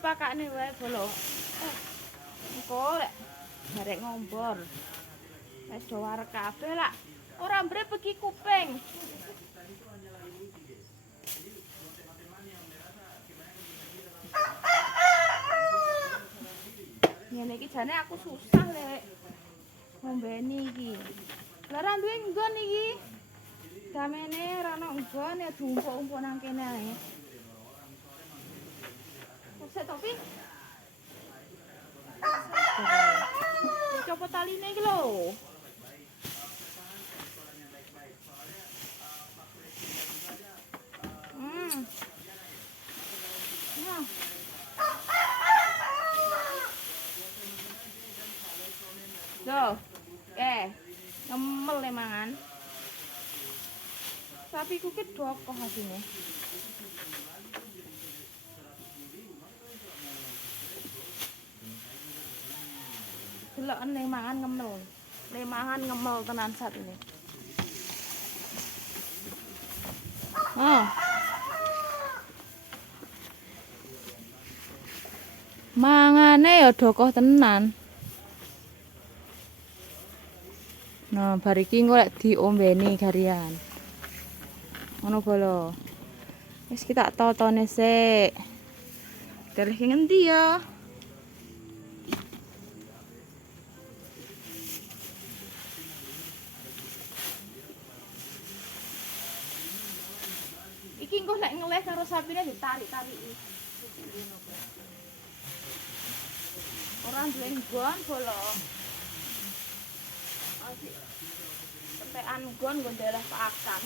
dipakakne wae bolo. Engko lek barek ngombor. Wis do warek kabeh lak. Ora mbre begi kuping. Ngene iki jane aku susah lek ngombeni iki. Lah ra duwe nggon iki. Damene ra ono nggon ya dumpuk-umpuk nang kene ae. Sik topi. Copot taline iki lho. Nah. Loh. Ngemel le mangan. Sapi ku ki dokoh asine. Delok ning mangan ngemel. Le mangan ngemel tenan sat ini. Mangane ya dokoh tenan. Nah, bar iki engko lek diombeni garian. Ngono bolo. Wis kita totone sik. Terus ki ngendi ya? Iki engko lek ngeleh karo sapine ditarik-tariki. Ora duwe nggon bolo. Asik. Tetekan nggon nggo ndeleh pakan.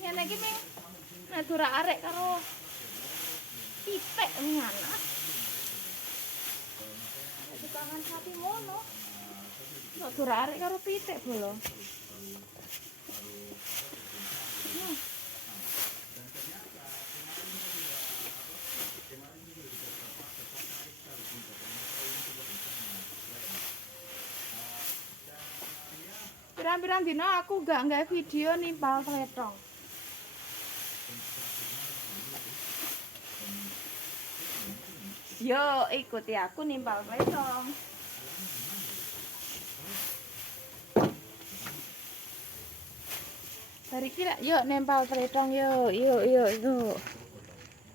Ngene iki ming nek ora arek karo pitik ngana. Tukangan sapi ngono. Nek ora arek karo pitik bolo. Pirang-pirang dina aku gak nggawe video nimpal tletong. Yo, ikuti aku nimpal tletong. Hari iki lak yuk nempal tletong yuk.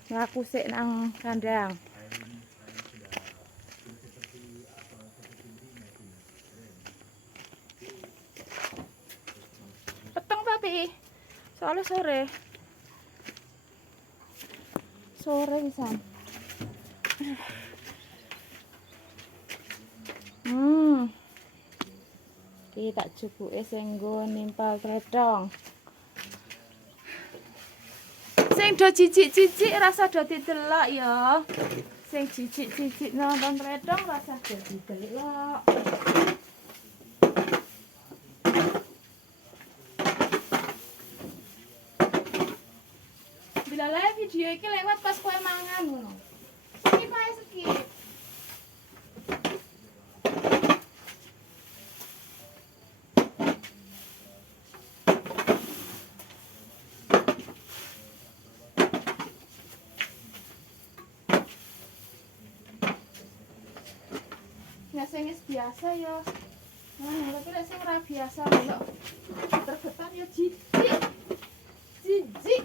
Ngaku sik nang kandang. Peteng tapi soalnya sore pisan. Iki tak cukuke sing nggo nimpal tletong. Sing do jijik-jijik rasa do didelok ya. Sing jijik-jijik nonton tletong rasa do didelok. Bila video iki lewat pas kowe mangan ngono. Skip ae skip. Nah, sing biasa ya. Nah, tapi lek sing ora biasa lho. Tergetan ya jijik. Jijik.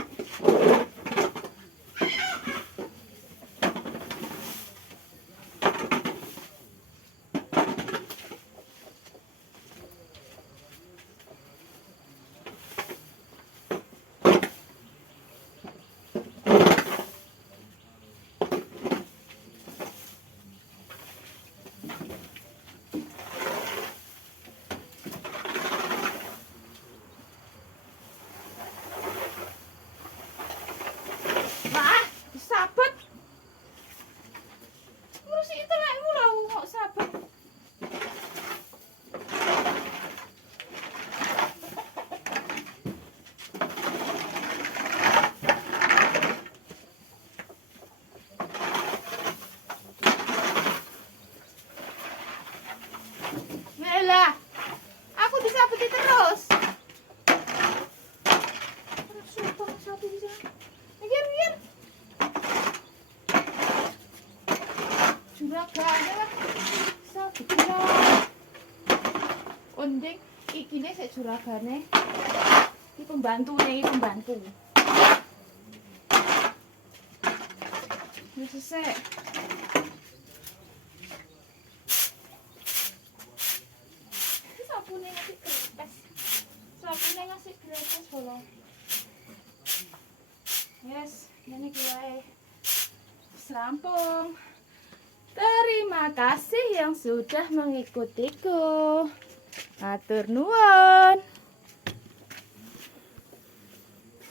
juragane lah. Iso dikira. Ondeng iki nek sik juragane. Iki pembantu. Wis sik. Sabune ngasih grepes. Sabune ngasih grepes lho. Yes, ini gue rampung. Terima kasih yang sudah mengikutiku. Matur nuwun.